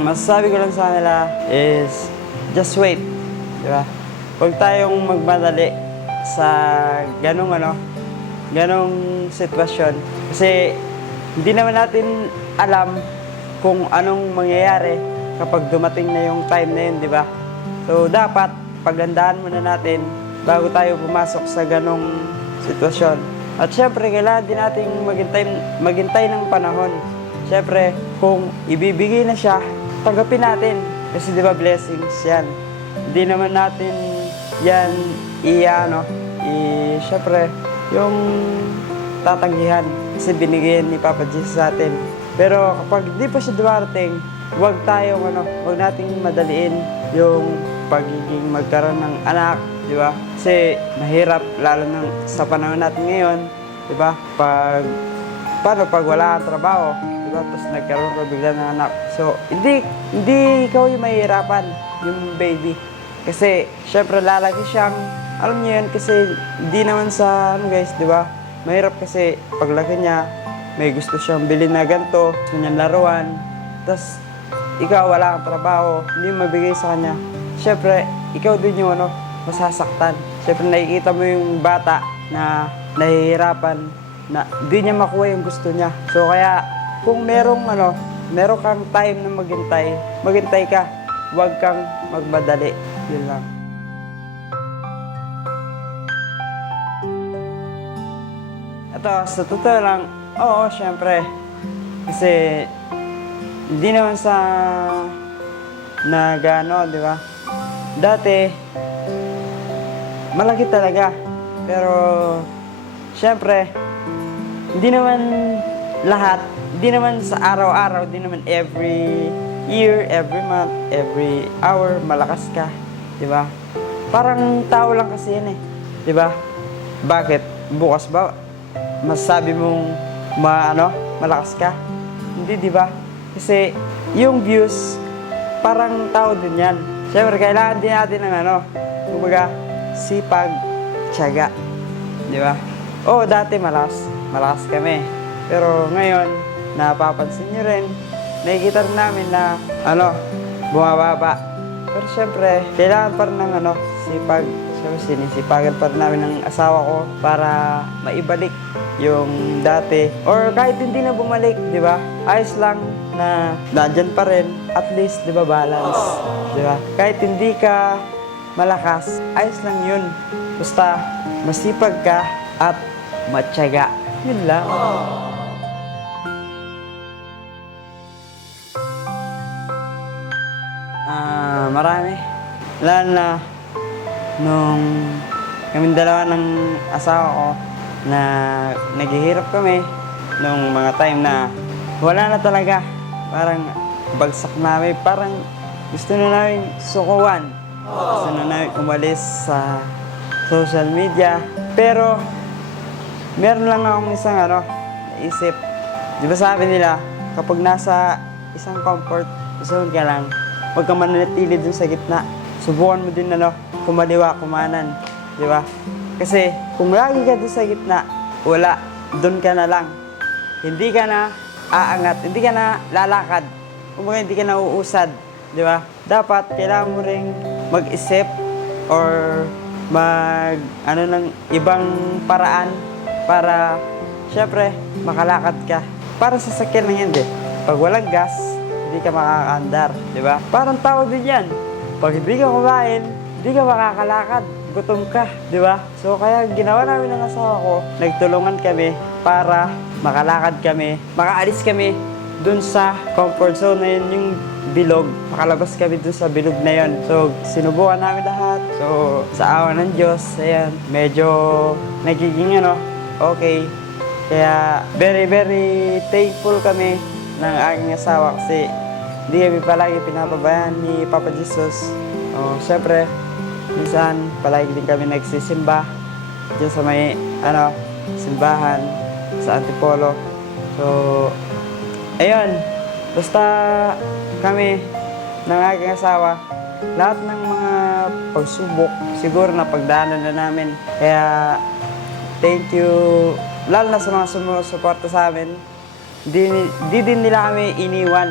Ang masasabi ko lang sa kanila is just wait, di ba? Huwag tayong magmadali sa ganong sitwasyon. Kasi hindi naman natin alam kung anong mangyayari kapag dumating na yung time na yun, di ba? So, dapat paghandaan muna natin bago tayo pumasok sa ganong sitwasyon. At syempre, kailangan din natin maghintay ng panahon. Syempre, kung ibibigay na siya, tanggapin natin. Kasi di ba blessings yan. Hindi naman natin yan syempre, yung tatanggihan. Kasi binigyan ni Papa Jesus sa atin. Pero kapag di pa siya dumarating, huwag nating madaliin yung pagiging magkaroon ng anak, di ba? Kasi mahirap, lalo na sa panahon natin ngayon, di ba? Pag wala kang trabaho, di ba? Tapos nagkaroon ka bigla ng anak. So, hindi ikaw yung mahihirapan, yung baby. Kasi, syempre, lalaki siyang, alam niyo yun, kasi hindi naman sa, guys, di ba? Mahirap kasi paglaki niya, may gusto siyang bilhin na ganito, gusto niyang laruan, tapos ikaw wala kang trabaho, hindi mabigay sa kanya. Siyempre, ikaw din yung masasaktan. Siyempre, nakikita mo yung bata na nahihirapan, na hindi niya makuha yung gusto niya. So, kaya, kung meron kang time na maghintay ka, huwag kang magmadali. Yun lang. Ito, sa totoo lang, oo, siyempre. Kasi, hindi naman sa di ba? Dati, malaki talaga. Pero, siyempre, hindi naman lahat, hindi naman sa araw-araw, hindi naman every year, every month, every hour, malakas ka. Di ba? Parang tao lang kasi yan eh. Di ba? Bakit? Bukas ba, masasabi mong malakas ka? Hindi, di ba? Kasi yung views, parang tao din yan. Siyempre, kailangan din natin ng sipag, tiyaga. Di ba? Oo, dati malakas kami. Pero ngayon, napapansin nyo rin, nakikita rin namin na, bumababa. Pero siyempre, kailangan pa rin ng sipag. Siyempre, sinisipagan pa rin namin ng asawa ko para maibalik yung dati. Or kahit hindi na bumalik, di ba? Ayos lang na nandyan pa rin. At least, di ba, balance. Di ba? Kahit hindi ka malakas, ayos lang yun. Basta, masipag ka at matyaga. Yun lang. Marami. Lalo na nung kaming dalawa ng asawa ko na naghihirap kami nung mga time na wala na talaga. Parang bagsak namin. Parang gusto na namin sukuan. Gusto na namin umalis sa social media. Pero meron lang akong isang naisip. Di ba sabi nila, kapag nasa isang comfort zone ka lang, huwag ka mananatili dun sa gitna. Subukan mo din kumaliwa, kumanan. Di ba? Kasi kung lagi ka dun sa gitna, wala. Dun ka na lang. Hindi ka na aangat. Hindi ka na lalakad. Kumbaga hindi ka na uusad. Di ba? Dapat kailangan mo ring mag-isip or ng ibang paraan para syempre makalakad ka. Para sa sakyan lang yan, pag walang gas, hindi ka makakaandar, di ba? Parang tao din yan. Pag hindi ka kumain, hindi ka makakalakad. Gutom ka, di ba? So kaya ginawa namin ng asawa ko, nagtulungan kami para makalakad kami, makaalis kami dun sa comfort zone na yun, yung bilog. Makalabas kami dun sa bilog na yun. So sinubukan namin lahat. So sa awa ng Diyos, ayan, medyo nagiging okay. Kaya very, very thankful kami ng aking asawa kasi hindi kami palagi pinapabayaan ni Papa Jesus. Siyempre, minsan palagi din kami nagsisimba dyan sa may simbahan sa Antipolo. So, ayun, basta kami ng aking asawa, lahat ng mga pagsubok siguro na pagdaanan na namin. Kaya thank you, lalo na sa mga sumusuporta sa amin. Di din nila kami iniwan.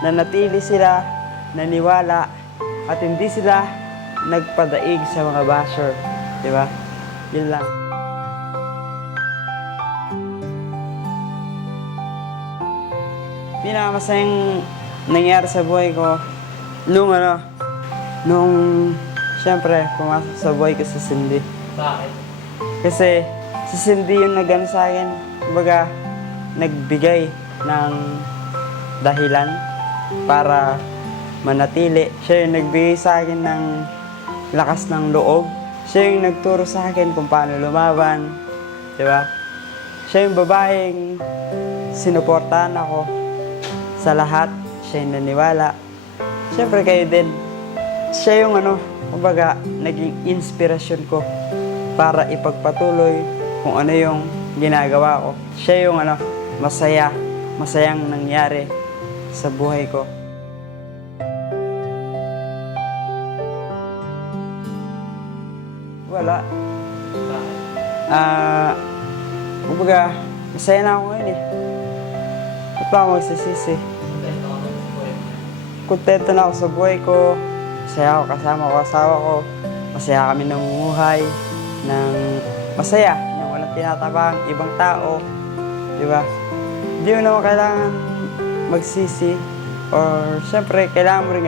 nanatili sila, naniwala, at hindi sila nagpadaig sa mga basher. Di ba? Yun lang. Pinakamasayang nangyari sa buhay ko, nung siyempre, pumasok sa buhay ko si Cindy. Bakit? Kasi si Cindy yung nag-ano sa akin, kumbaga, nagbigay ng dahilan para manatili. Siya yung nagbigay sa akin ng lakas ng loob. Siya yung nagturo sa akin kung paano lumaban. Di ba? Siya yung babaeng sinuportahan ako sa lahat. Siya yung naniwala. Siyempre kayo din. Siya yung kumbaga, naging inspirasyon ko para ipagpatuloy kung ano yung ginagawa ko. Siya yung masayang nangyari sa buhay ko. Wala. Bakit? Kumbaga, masaya na ako ngayon eh. Ba't pa ako magsisisi? Kontento ka ba sa buhay mo? Kontento na ako sa buhay ko. Masaya ako kasama ko, asawa ko. Masaya kami namumuhay ng masaya, nang walang tinatabang ibang tao. Di ba? Hindi mo naman kailangan magsisi. Or syempre, kailangan mo rin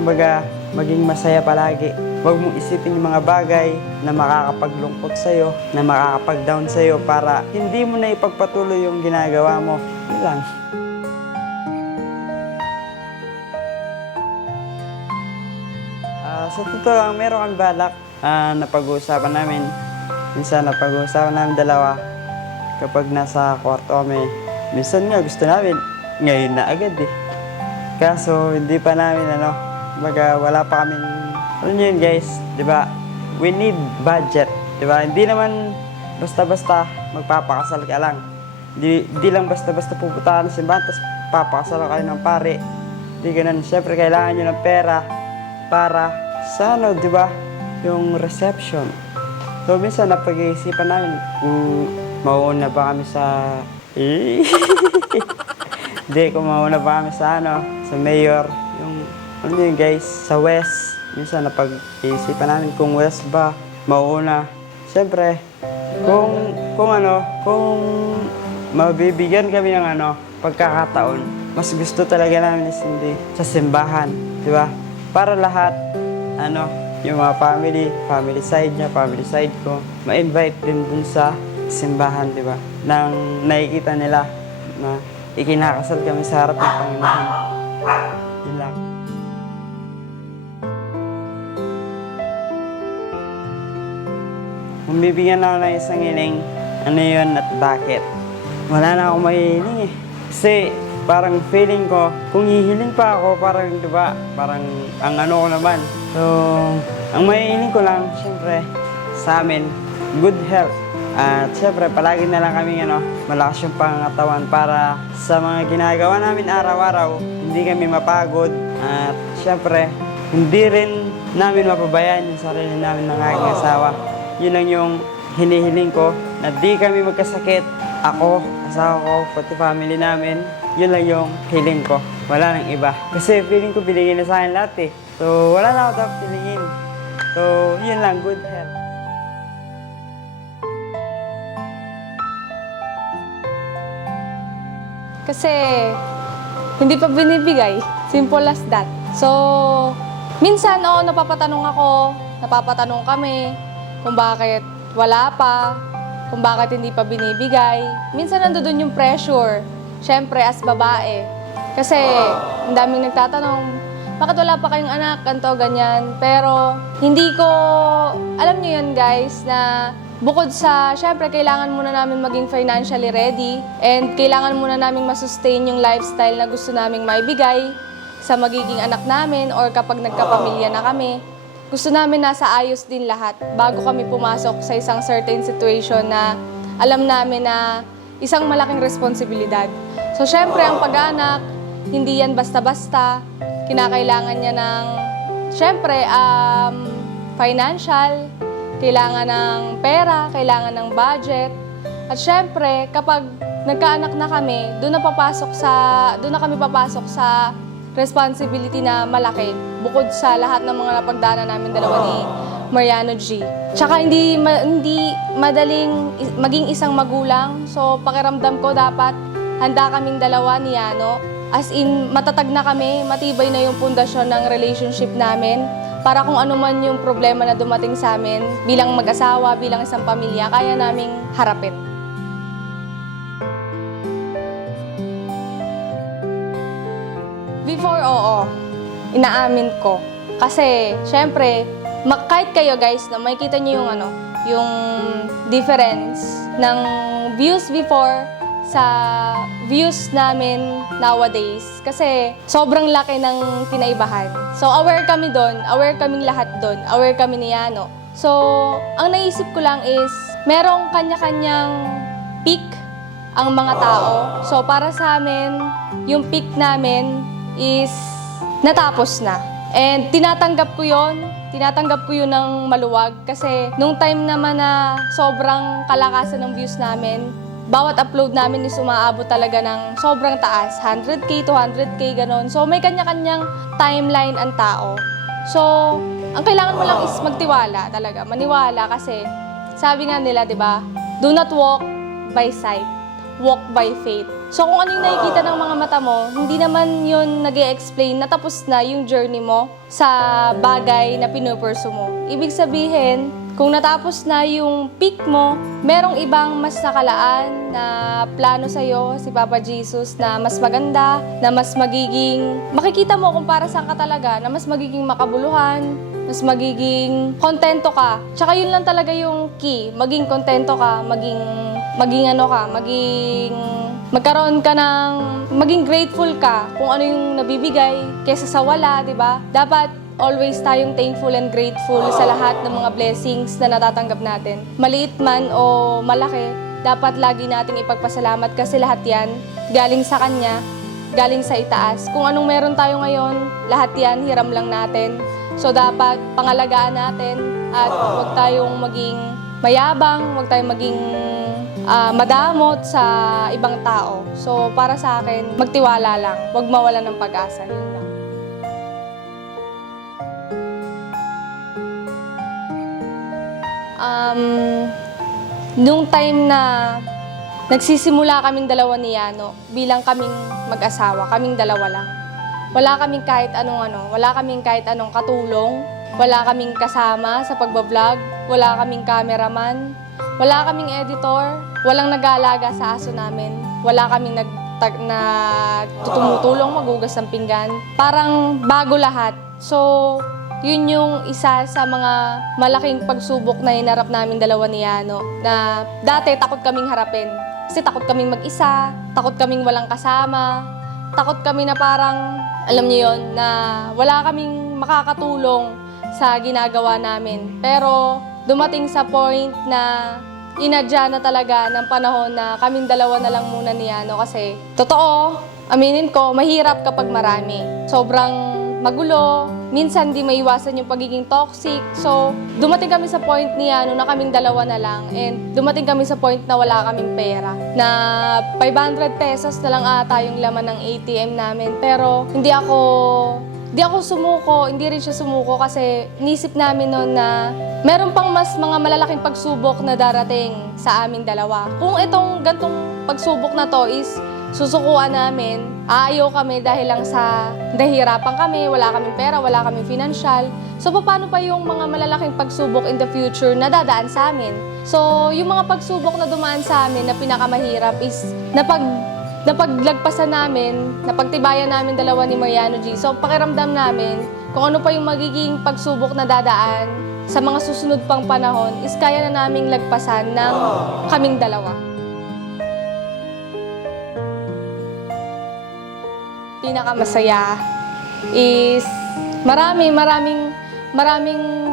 kumbaga, maging masaya palagi. Huwag mong isipin yung mga bagay na makakapaglungkot sa'yo, na makakapag-down sa'yo para hindi mo na ipagpatuloy yung ginagawa mo. Yun lang. Sa totoo lang, meron kami balak na pag-uusapan namin. Minsan napag-uusapan namin dalawa kapag nasa kwarto kami. Minsan nga gusto namin, ngayon na agad eh. Kaso hindi pa namin kumbaga wala pa kaming, alam nyo yun guys, di ba? We need budget, di ba? Hindi naman basta-basta magpapakasal ka lang. Di lang basta-basta pupunta ka ng simbahan tapos papakasal kayo ng pare. Di ganun. Siyempre kailangan nyo ng pera para sa di ba? Yung reception. So minsan napag-iisipan namin kung mauuna ba kami sa hindi, kung mauuna ba kami sa sa mayor. Yung, alam nyo yun guys, sa west. Minsan napag-iisipan namin kung west ba, mauuna. Siyempre, kung mabibigyan kami ng pagkakataon, mas gusto talaga namin ni Cindy sa simbahan, di ba? Para lahat, yung mga family side niya, family side ko, ma-invite din dun sa simbahan, di ba? Nang nakikita nila na ikinakasal kami sa harap ng Panginoon. Yun lang. Kung bibigyan ako ng isang hiling, ano yun at bakit? Wala na akong mahihiling eh. Kasi parang feeling ko, kung hihiling pa ako, parang diba, parang ang ko naman. So, ang mahihiling ko lang, syempre, sa amin, good health. At syempre, palagi na lang kaming malakas yung pangangatawan para sa mga ginagawa namin araw-araw, hindi kami mapagod. At syempre, hindi rin namin mapabayaan yung sarili namin ng aking asawa. Yun lang yung hinihiling ko, na di kami magkasakit. Ako, asawa ko, pati family namin, yun lang yung hiling ko. Wala nang iba. Kasi feeling ko binigyan na sa akin lahat eh. So, wala na ako dapat hilingin. So, yun lang, good health. Kasi hindi pa binibigay. Simple as that. So, minsan napapatanong kami kung bakit wala pa, kung bakit hindi pa binibigay. Minsan nandoon yung pressure, syempre as babae. Kasi ang daming nagtatanong, bakit wala pa kayong anak, ganito, ganyan. Pero hindi ko, alam niyo yun guys, na bukod sa, syempre, kailangan muna namin maging financially ready and kailangan muna namin masustain yung lifestyle na gusto naming maibigay sa magiging anak namin or kapag nagkapamilya na kami. Gusto namin nasa ayos din lahat bago kami pumasok sa isang certain situation na alam namin na isang malaking responsibilidad. So, syempre, ang pag-anak, hindi yan basta-basta. Kinakailangan niya ng, syempre, financial, kailangan ng pera, kailangan ng budget. At syempre, kapag nagkaanak na kami, doon na kami papasok sa responsibility na malaki bukod sa lahat ng mga napagdaanan namin dalawa ni Mariano G. Tsaka hindi madaling maging isang magulang. So pakiramdam ko dapat handa kaming dalawa ni Yano. As in, matatag na kami, matibay na yung pundasyon ng relationship namin. Para kung ano man yung problema na dumating sa amin, bilang mag-asawa, bilang isang pamilya, kaya naming harapin. Before, oo, inaamin ko. Kasi, syempre, kahit kayo guys, no, makikita niyo yung yung difference ng views before sa views namin nowadays. Kasi sobrang laki ng kinaibahan. So aware kami doon, aware kaming lahat doon, aware kami ni Yano. So ang naisip ko lang is merong kanya-kanyang peak ang mga tao. So para sa amin, yung peak namin is natapos na. And tinatanggap ko yun ng maluwag kasi nung time naman na sobrang kalakasan ng views namin, bawat upload namin is umaabot talaga ng sobrang taas, 100k, 200k, ganon. So may kanya-kanyang timeline ang tao. So ang kailangan mo lang is magtiwala talaga, maniwala kasi sabi nga nila, 'di ba? Do not walk by sight, walk by faith. So kung ano yung nakikita ng mga mata mo, hindi naman yun nag-e-explain na tapos na yung journey mo sa bagay na pinupursu mo. Ibig sabihin, kung natapos na yung peak mo, merong ibang mas nakalaan na plano sa'yo, si Papa Jesus, na mas maganda, na mas magiging, makikita mo kung para saan ka talaga, na mas magiging makabuluhan, mas magiging kontento ka. Tsaka yun lang talaga yung key, maging kontento ka, magkaroon ka ng, maging grateful ka kung ano yung nabibigay kesa sa wala, di ba? Dapat always tayong thankful and grateful sa lahat ng mga blessings na natatanggap natin. Maliit man o malaki, dapat lagi nating ipagpasalamat kasi lahat yan galing sa Kanya, galing sa itaas. Kung anong meron tayo ngayon, lahat yan hiram lang natin. So dapat pangalagaan natin at huwag tayong maging mayabang, huwag tayong maging madamot sa ibang tao. So para sa akin, magtiwala lang, huwag mawala ng pag-asa. Yun lang. Nung time na nagsisimula kaming dalawa ni Yano, bilang kaming mag-asawa, kaming dalawa lang. Wala kaming kahit anong katulong, wala kaming kasama sa pagbablog, wala kaming cameraman, wala kaming editor, walang nag-aalaga sa aso namin, wala kaming tumutulong magugas ng pinggan. Parang bago lahat. So, yun yung isa sa mga malaking pagsubok na hinarap namin dalawa ni Yano. Na dati takot kaming harapin. Kasi takot kaming mag-isa, takot kaming walang kasama, takot kami na parang, alam niyo yun, na wala kaming makakatulong sa ginagawa namin. Pero dumating sa point na inadya na talaga ng panahon na kaming dalawa na lang muna ni Yano. Kasi totoo, aminin ko, mahirap kapag marami. Sobrang magulo, minsan di maiwasan yung pagiging toxic. So, dumating kami sa point ni Yano na kaming dalawa na lang and dumating kami sa point na wala kaming pera. Na 500 pesos na lang ata yung laman ng ATM namin. Pero hindi ako sumuko, hindi rin siya sumuko kasi nisip namin noon na meron pang mas mga malalaking pagsubok na darating sa amin dalawa. Kung itong gantong pagsubok na to is susukuan namin, aayaw kami dahil lang sa nahihirapan kami, wala kaming pera, wala kaming financial. So, paano pa yung mga malalaking pagsubok in the future na dadaan sa amin? So, yung mga pagsubok na dumaan sa amin na pinakamahirap is napaglagpasan namin, napagtibayan namin dalawa ni Mariano G. So, pakiramdam namin kung ano pa yung magiging pagsubok na dadaan sa mga susunod pang panahon is kaya na naming lagpasan ng kaming dalawa. Pinakamasaya is maraming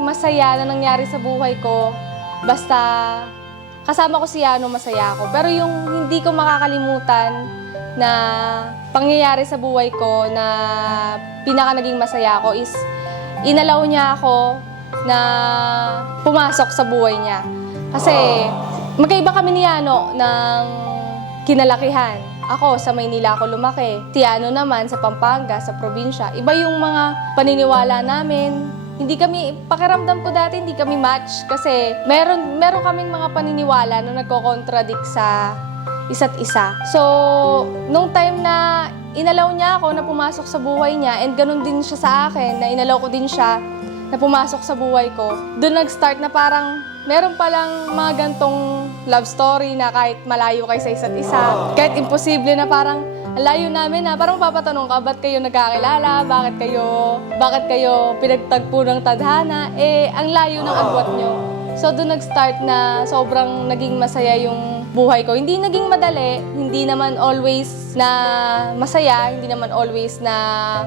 masaya na nangyari sa buhay ko. Basta kasama ko si Yano, masaya ako. Pero yung hindi ko makakalimutan na pangyayari sa buhay ko na pinaka naging masaya ako is inalaw niya ako na pumasok sa buhay niya. Kasi magkaiba kami ni Yano ng kinalakihan. Ako, sa Maynila ako lumaki. Si Ano naman, sa Pampanga, sa probinsya. Iba yung mga paniniwala namin. Hindi kami, pakiramdam ko dati, hindi kami match. Kasi meron kaming mga paniniwala na nagko-contradict sa isa't isa. So, nung time na inalaw niya ako na pumasok sa buhay niya, and ganun din siya sa akin, na inalaw ko din siya na pumasok sa buhay ko, doon nag-start na parang meron palang mga gantong love story na kahit malayo kayo sa isa't isa, kahit imposible na parang ang layo namin na parang papatanong ka, ba't kayo nagkakilala? Bakit kayo pinagtagpo ng tadhana? Eh, ang layo ng agwat nyo. So, doon nag-start na sobrang naging masaya yung buhay ko. Hindi naging madali, hindi naman always na masaya, hindi naman always na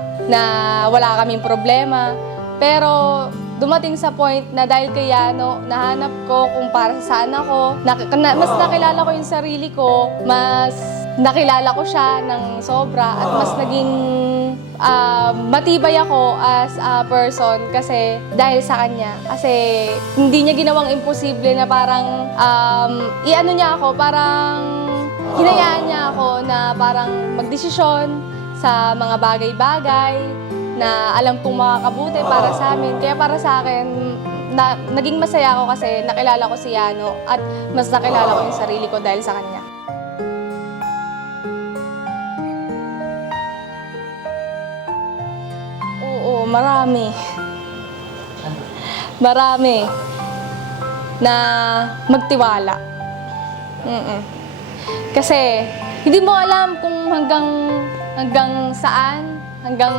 wala kaming problema. Pero dumating sa point na dahil kay Yano, nahanap ko kung para saan ako, mas nakilala ko yung sarili ko, mas nakilala ko siya ng sobra, at mas naging matibay ako as a person kasi dahil sa kanya. Kasi hindi niya ginawang imposible na parang i-ano niya ako, parang hinayaan niya ako na parang magdesisyon sa mga bagay-bagay na alam kong makakabuti para sa amin. Kaya para sa akin, naging masaya ako kasi nakilala ko si Yano at mas nakilala ko yung sarili ko dahil sa kanya. Oo, marami. Marami na magtiwala. Kasi hindi mo alam kung hanggang saan, hanggang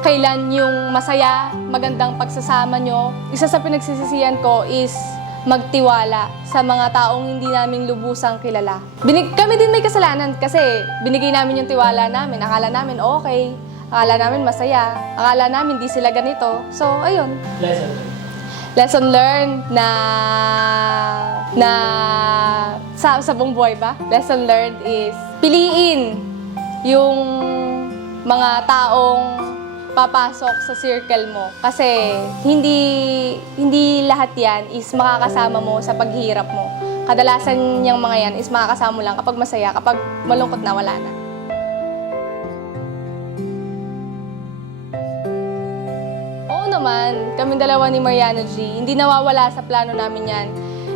kailan yung masaya, magandang pagsasama nyo. Isa sa pinagsisisihan ko is magtiwala sa mga taong hindi namin lubusang kilala. Kami din may kasalanan kasi binigay namin yung tiwala namin. Akala namin okay, akala namin masaya, akala namin di sila ganito. So, ayun. Lesson learned na sa buong buhay ba? Lesson learned is piliin yung mga taong papasok sa circle mo. Kasi hindi lahat yan is makakasama mo sa paghihirap mo. Kadalasan yung mga yan is makakasama mo lang kapag masaya, kapag malungkot na, wala na. Oo naman, kaming dalawa ni Mariano G, hindi nawawala sa plano namin yan.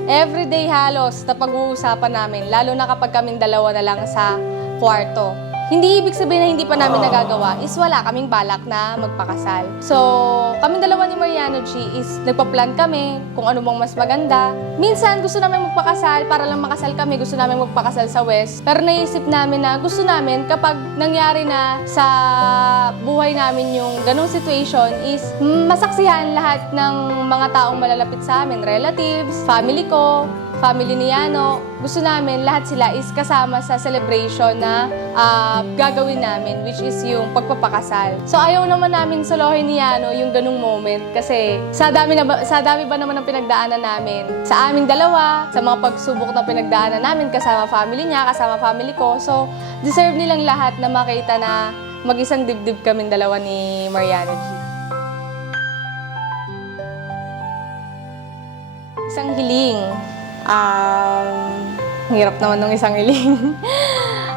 Everyday halos na pag-uusapan namin, lalo na kapag kaming dalawa na lang sa kwarto. Hindi ibig sabihin na hindi pa namin nagagawa, is wala kaming balak na magpakasal. So, kaming dalawa ni Mariano G is nagpa-plan kami kung ano bang mas maganda. Minsan gusto namin magpakasal, para lang makasal kami, gusto namin magpakasal sa West. Pero naisip namin na gusto namin kapag nangyari na sa buhay namin yung ganong situation is masaksihan lahat ng mga taong malalapit sa amin, relatives, family ko, family ni Yano. Gusto namin lahat sila is kasama sa celebration na gagawin namin, which is yung pagpapakasal. So ayaw naman namin solohin ni Yano yung ganung moment kasi sa dami ba naman ng pinagdaanan namin sa aming dalawa, sa mga pagsubok na pinagdaanan namin kasama family niya, kasama family ko. So deserve nilang lahat na makita na mag-isang dibdib kaming dalawa ni Mariano G. Isang hiling. Hirap naman ng isang hiling.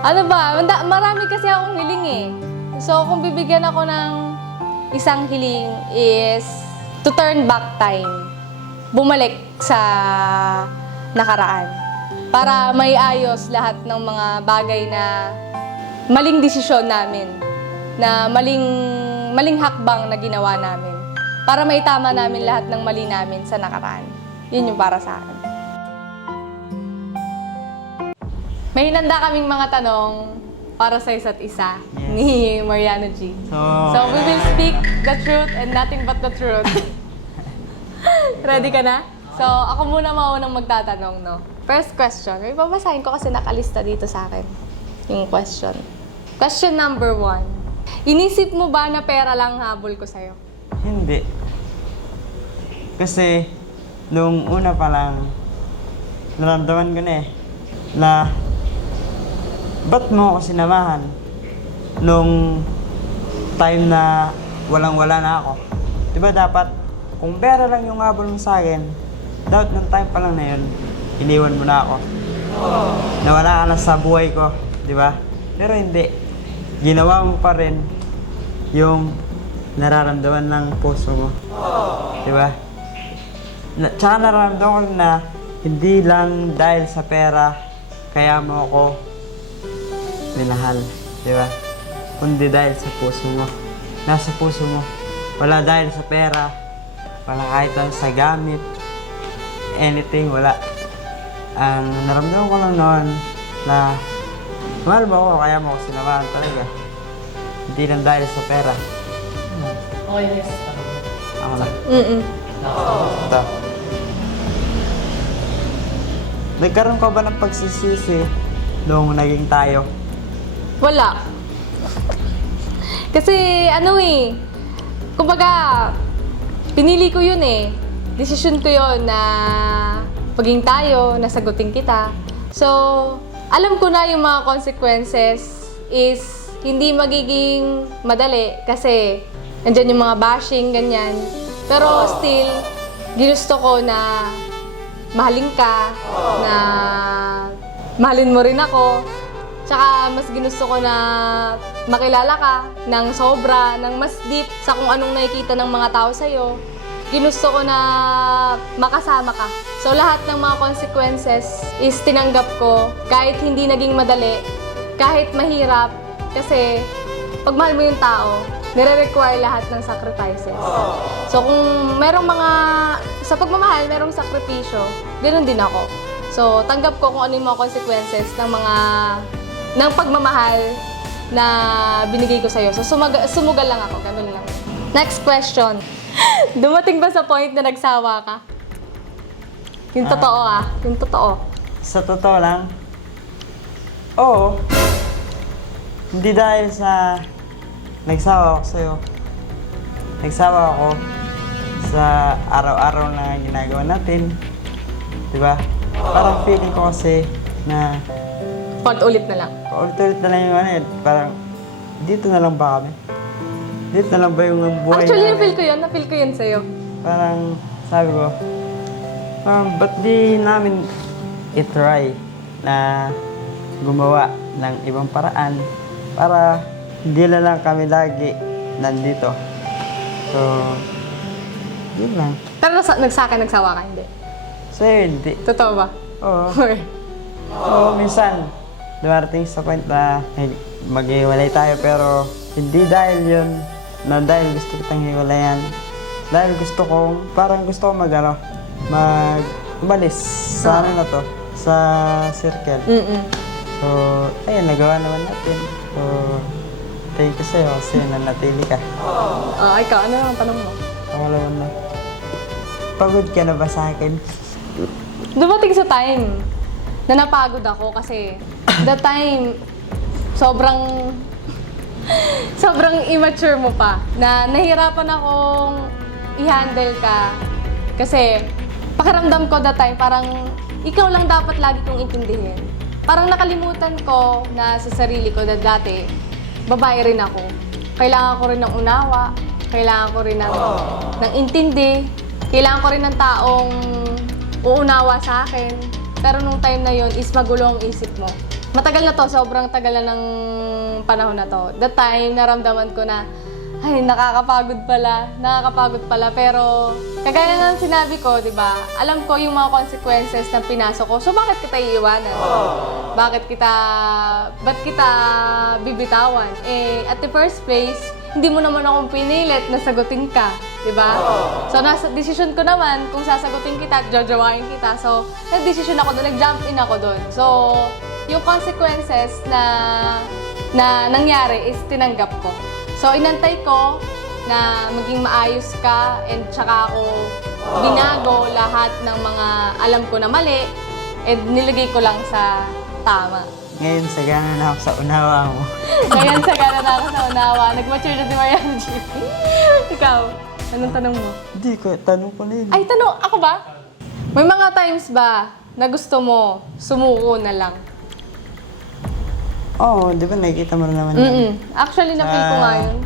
Ano ba? Marami kasi akong hiling eh. So, kung bibigyan ako ng isang hiling is to turn back time. Bumalik sa nakaraan. Para may ayos lahat ng mga bagay na maling desisyon namin. Na maling hakbang na ginawa namin. Para maitama namin lahat ng mali namin sa nakaraan. Yun yung para sa akin. May hinanda kaming mga tanong para sa isa't isa ni Mariano G. So, we will speak the truth and nothing but the truth. Ready ka na? So, ako muna maunang magtatanong, no? First question. May babasahin ko kasi nakalista dito sa akin yung question. Question number 1. Inisip mo ba na pera lang habol ko sa'yo? Hindi. Kasi, nung una pa lang, naramdaman ko na na ba't mo ako sinamahan nung time na walang-wala na ako? Diba dapat, kung pera lang yung habol mo sa akin, dapat nung time pa lang na yun, iniwan mo na ako. Nawala ka na sa buhay ko. di ba? Pero hindi. Ginawa mo pa rin yung nararamdaman ng puso mo. Di ba? Tsaka nararamdaman ko na hindi lang dahil sa pera kaya mo ako minahal. Di ba? Kundi dahil sa puso mo. Nasa puso mo. Wala dahil sa pera. Wala kahit ano sa gamit. Anything, wala. Ang naramdaman ko lang noon na mahal mo ako, kaya mo ako sinamahan talaga. Hindi lang dahil sa pera. Okay, next. Ako na. Ito. Nagkaroon ka ba ng pagsisisi nung naging tayo? Wala. Kasi kumbaga, pinili ko yun eh. Desisyon ko yun na maging tayo, nasagutin kita. So, alam ko na yung mga consequences is hindi magiging madali kasi nandyan yung mga bashing, ganyan. Pero still, ginusto ko na mahalin ka, na mahalin mo rin ako. Tsaka mas ginusto ko na makilala ka ng sobra, ng mas deep sa kung anong nakikita ng mga tao sa'yo. Ginusto ko na makasama ka. So lahat ng mga consequences is tinanggap ko kahit hindi naging madali, kahit mahirap. Kasi pag mahal mo yung tao, nire-require lahat ng sacrifices. So kung sa pagmamahal, merong sakripisyo, ganoon din ako. So tanggap ko kung ano yung mga consequences ng pagmamahal na binigay ko sa'yo. So sumugal lang ako, ganun lang. Next question. Dumating ba sa point na nagsawa ka? Yung totoo yung totoo. Sa totoo lang, oo. Hindi dahil sa nagsawa ako sa'yo. Nagsawa ako sa araw-araw na ginagawa natin. Diba? Parang feeling ko kasi na Ulit na lang. ulit-ulit na lang yung parang dito na lang ba kami? Dito na lang ba yung buhay Actually, namin? na-feel ko yun sa'yo. Parang sabi ko, ba't di namin itry na gumawa ng ibang paraan para hindi na lang kami lagi nandito. So, yun lang. Pero nagsawa ka, hindi? Sa'yo, hindi. Totoo ba? Oo. Oo, minsan, dumarating sa point na maghiwalay tayo pero hindi dahil yun na dahil gusto kitang hiwalayan. Dahil parang gusto kong umalis sa na to, sa circle. So, ayun, nagawa naman natin. So, thank you sa'yo kasi nanatili ka. Ikaw, ano ang tanong mo? Ako naman na. Pagod ka na ba sa akin? Dumating sa time na napagod ako kasi that time, sobrang immature mo pa. Na nahirapan akong i-handle ka. Kasi pakiramdam ko that time, parang ikaw lang dapat lagi kong intindihin. Parang nakalimutan ko na sa sarili ko na dati, babae rin ako. Kailangan ko rin ng unawa, kailangan ko rin ng intindi, kailangan ko rin ng taong uunawa sa akin. Pero nung time na yon is magulo ang isip mo. Matagal na to, sobrang tagal na ng panahon na to. That time, naramdaman ko na, ay, nakakapagod pala. Pero, kagaya ng sinabi ko, di ba, alam ko yung mga consequences ng pinasok ko. So, bakit kita iiwanan? Ba't kita bibitawan? At the first place, hindi mo naman akong pinilit na sagutin ka. Diba? So, nasa decision ko naman kung sasagutin kita at jojowain kita. So, nag-decision ako doon, nag-jump in ako doon. So, yung consequences na nangyari is tinanggap ko. So, inantay ko na maging maayos ka and tsaka ako binago lahat ng mga alam ko na mali and nilagay ko lang sa tama. Ngayon, sagana na ako sa unawa mo. Ngayon, sagana na ako sa unawa. Nag-mature na si Mariam G. Ikaw, anong tanong mo? Hindi ko, tanong ko na yun. Ay, tanong, ako ba? May mga times ba na gusto mo sumuko na lang? Oo, di ba nakikita mo rin naman yan? Actually, na-feel ko nga yun.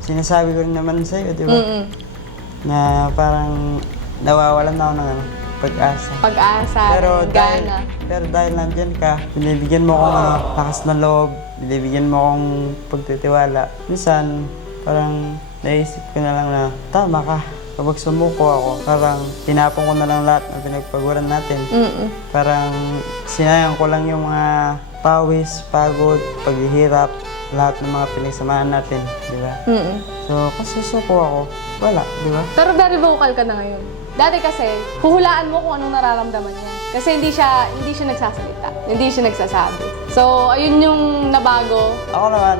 Sinasabi ko rin naman sa'yo, di ba? Na parang nawawalan na ako ng pag-asa. Pag-asa, gana. Pero dahil nandyan ka, binibigyan mo akong lakas ng loob, binibigyan mo akong pagtitiwala. Minsan, parang naisip ko na lang na, tama ka. Kapag sumuko ako, parang tinapon ko na lang lahat ng pinagpaguran natin. Parang sinayang ko lang yung mga pawis, pagod, paghihirap, lahat ng mga pinagsamahan natin, di ba? So, kung susuko ako, wala, di ba? Pero very vocal ka na ngayon. Dati kasi, huhulaan mo kung anong nararamdaman niya. Kasi hindi siya nagsasalita, hindi siya nagsasabi. So, ayun yung nabago Ako naman,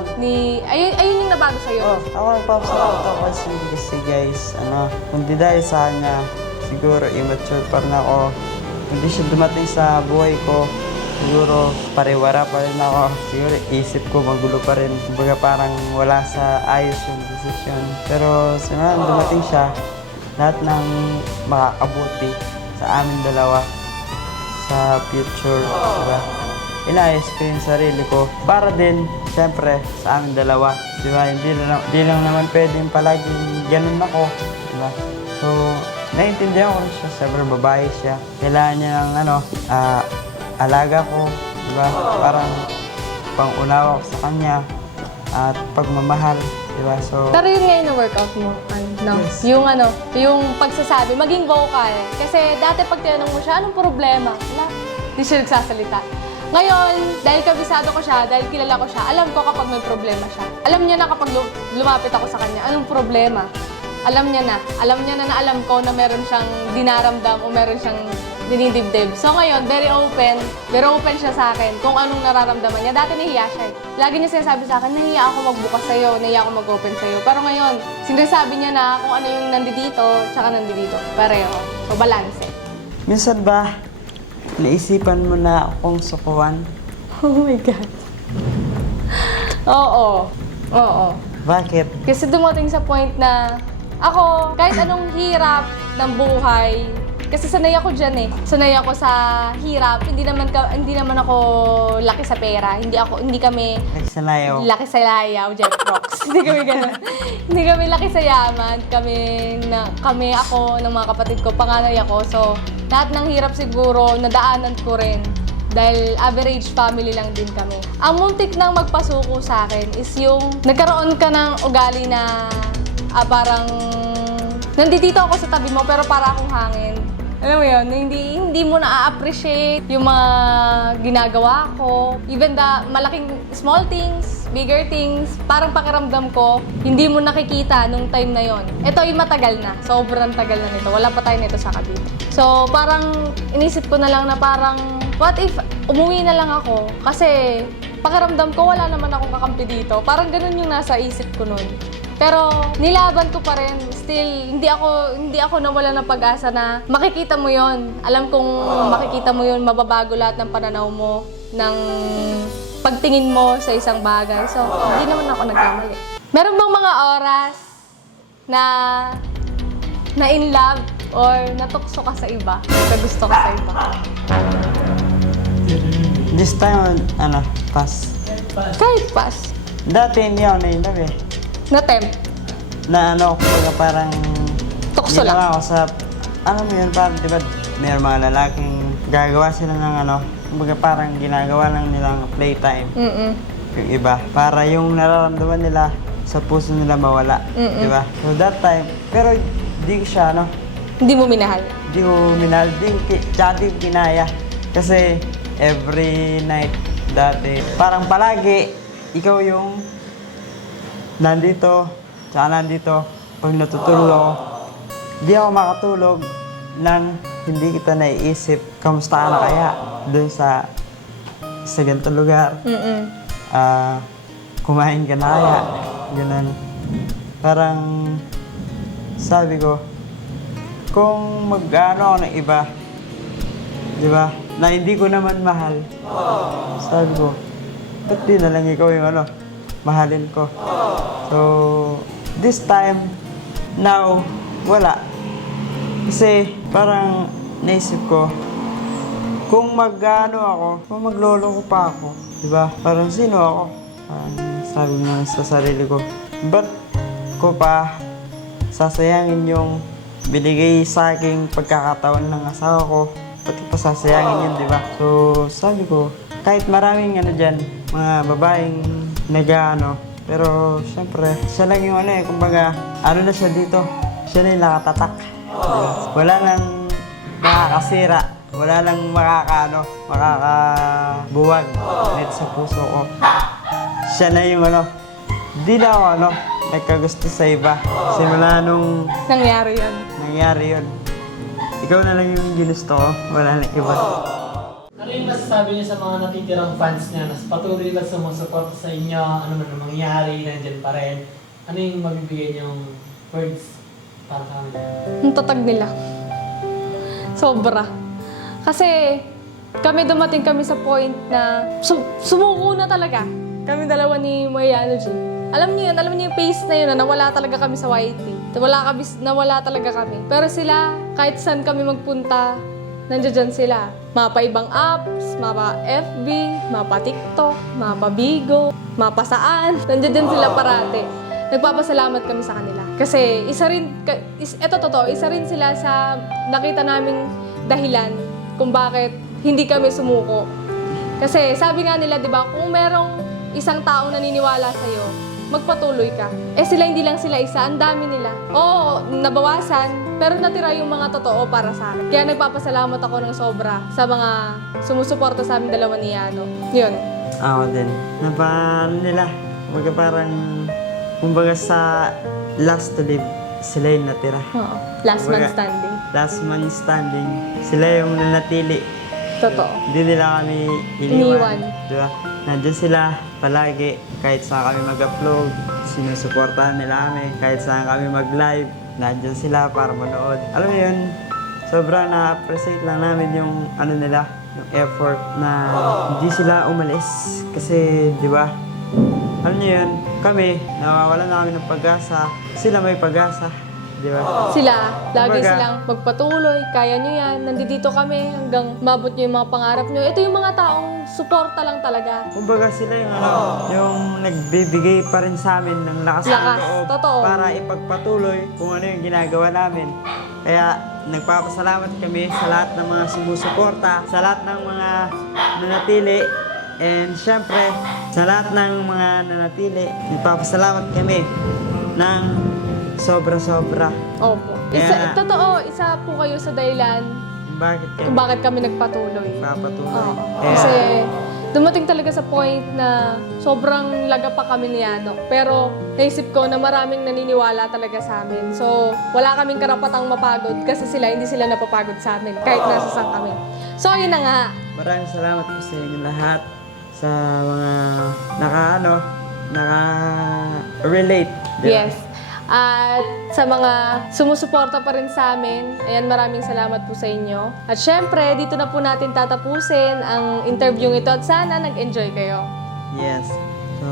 ayun yung nabago sa'yo. ako nagpapasalamat ako kasi guys, kundi dahil sa kanya, siguro immature pa rin ako. Hindi siya dumating sa buhay ko. Siguro pariwara pa rin ako. Siguro isip ko magulo pa rin. Kumbaga parang wala sa ayos yung desisyon. Pero simula dumating siya, lahat ng makakabuti sa amin dalawa sa future, diba? Inayos ko yung sarili ko para din, siyempre, sa amin dalawa. Diba? Hindi lang naman pwedeng palaging ganun ako. Diba? So, naiintindihan ko rin siya. Siyempre, babae siya. Kailangan niya ng alaga ko. Diba? Parang pangunawa ko sa kanya at pagmamahal. Diba? So, Pero yun ngayon na workout mo, no? Yes. Yung pagsasabi, maging vocal. Kasi dati pag tinanong mo siya, anong problema? Wala, hindi siya nagsasalita. Ngayon, dahil kabisado ko siya, dahil kilala ko siya, alam ko kapag may problema siya. Alam niya na kapag lumapit ako sa kanya, anong problema? Alam niya na alam ko na meron siyang dinaramdam o meron siyang dinidibdib. So ngayon, very open siya sa akin kung anong nararamdaman niya. Dati nahiya siya eh. Lagi niya sinasabi sa akin, nahiya ako magbukas sa'yo, nahiya ako mag-open sa'yo. Pero ngayon, sinasabi niya na kung ano yung nandito, tsaka nandito. Pareho. So, balance. minsan ba, naisipan mo na akong sukuan? Oh my God. Oo. Bakit? Kasi dumating sa point na ako, kahit anong hirap ng buhay, kasi sanay ako dyan eh. Sanay ako sa hirap. Hindi naman ako laki sa pera. Hindi kami Nagsanayaw. laki sa layaw, Jet Rocks. Hindi kami ganun. Hindi kami laki sa yaman. Kami ako, ng mga kapatid ko, panganay ako. So, lahat ng hirap siguro, nadaanan ko rin. Dahil average family lang din kami. Ang muntik nang magpasuko sa akin is yung nagkaroon ka ng ugali na parang nandito ako sa tabi mo pero para akong hangin. Alam mo yun, hindi mo na-appreciate yung mga ginagawa ko. Even the malaking small things, bigger things, parang pakiramdam ko, hindi mo nakikita nung time na yon. Ito ay matagal na. Sobrang tagal na nito. Wala pa tayo nito sa Cavite. So, parang inisip ko na lang na parang, what if umuwi na lang ako? Kasi pakiramdam ko wala naman akong kakampi dito. Parang ganun yung nasa isip ko nun. Pero nilaban ko pa rin. Still, hindi ako nawala ng pag-asa na makikita mo yon. Alam kong makikita mo yon, mababago lahat ng pananaw mo, ng pagtingin mo sa isang bagay. So, hindi naman ako nagkamali. Meron bang mga oras na in love or natukso ka sa iba? Na gusto ka sa iba? This time, pass. Kahit pass. Dati hindi ako na-in-love eh. Na-tempt. Na kumbaga parang Tukso hindi lang. ako sa, mo yun, parang diba, may mga lalaking gagawa sila ng kumbaga parang ginagawa lang nilang playtime. Yung iba, para yung nararamdaman nila sa puso nila mawala. Diba? So that time, pero di siya, Hindi mo minahal. di ko minahal, tsaka di ko kinaya. Kasi every night dati, parang palagi, ikaw yung nandito, tsaka nandito. Pag natutulog ako, di ako makatulog nang hindi kita naiisip, kamusta ka na kaya doon sa ganitong lugar. Kumain ka na kaya, ganun. Parang sabi ko, kung mag-ano ako ng iba, di ba, na hindi ko naman mahal, sabi ko, ba't di na lang ikaw yung mahalin ko. So, this time, now, wala. Kasi parang naisip ko, kung kung maglolo ko pa ako, di ba? Parang sino ako? Parang sabi mo sa sarili ko, ba't ko pa sasayangin yung binigay sa aking pagkakataon ng asawa ko, pati pasasayangin yun, di ba? So, sabi ko, kahit maraming ano dyan, mga babaeng nag-ano, pero syempre, siya lang yung ano eh, kumbaga, ano na siya dito, siya na yung nakatatak. Wala nang makakasira, wala nang makakabuwag dito sa puso ko. Siya na yung ano, di na ako ano, nagkagusto sa iba. Simula nung Nangyari yun. nangyari yun, ikaw na lang yung ginusto ko, wala nang iba. Ano yung masasabi niyo sa mga natitirang fans niya na patuloy lang sumusuporta sa inyo, ano man ang mangyari, nandyan pa rin? Ano yung mabibigay niyong words para sa kanila? Ang tatag nila. Sobra. Kasi kami dumating kami sa point na sumuko na talaga. Kami dalawa ni Mariano G. Alam niyo yung pace na yun na nawala talaga kami sa YT. Nawala talaga kami. Pero sila, kahit saan kami magpunta, nandiyan dyan sila. Mapa ibang apps, mapa FB, mapa TikTok, mapa Bigo, mapa saan. Nandiyan dyan sila parate. Nagpapasalamat kami sa kanila. Kasi isa rin sila sa nakita naming dahilan kung bakit hindi kami sumuko. Kasi sabi nga nila, di ba, kung merong isang taong naniniwala sa'yo, magpatuloy ka. Sila hindi lang sila isa, ang dami nila. Oo, nabawasan, pero natira yung mga totoo para sa akin. Kaya nagpapasalamat ako ng sobra sa mga sumusuporta sa amin dalawa ni Yano. Yun. Ako din. Napaano nila, kumbaga parang, kumbaga sa last to live, sila yung natira. Oo. Last man Kumbaga, standing. Last man standing, sila yung nanatili. Totoo. Hindi nila kami Iniwan. Diba? Nandiyan sila palagi. Kahit saan kami mag-upload, sinusuportahan nila kami. Kahit saan kami mag-live, nandiyan sila para manood. Alam mo yun, sobrang na-appreciate lang namin yung ano nila, yung effort na hindi sila umalis. Kasi, di ba, alam niyo yun, kami, nawawalan na kami ng pag-asa. Sila may pag-asa. Di ba? Sila, lagi Kumbaga, silang magpatuloy, kaya nyo yan, nandito kami hanggang mabot nyo yung mga pangarap nyo. Ito yung mga taong suporta lang talaga. Kumbaga sila yung ano, yung nagbibigay pa rin sa amin ng lakas ng Lakas, loob totoo. para ipagpatuloy kung ano yung ginagawa namin. Kaya nagpapasalamat kami sa lahat ng mga sumusuporta, sa lahat ng mga nanatili, and syempre, sa lahat ng mga nanatili, nagpapasalamat kami ng sobra-sobra. Opo. Kaya- Totoo, isa po kayo sa dahilan Kung bakit kami kung bakit kami nagpatuloy. nagpapatuloy. Oo. Kaya, Kasi dumating talaga sa point na sobrang laga pa kami ni Yano. Pero naisip ko na maraming naniniwala talaga sa amin. So, wala kaming karapatang mapagod kasi hindi sila napapagod sa amin kahit nasa saan kami. So, yun na nga. maraming salamat po sa inyo lahat sa mga naka-relate. Diba? Yes. At sa mga sumusuporta pa rin sa amin, ayan, maraming salamat po sa inyo. At syempre, dito na po natin tatapusin ang interview ito at sana nag-enjoy kayo. Yes. So,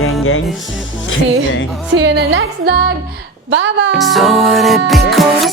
gang. See you in the next vlog. Bye-bye! So would it be cool to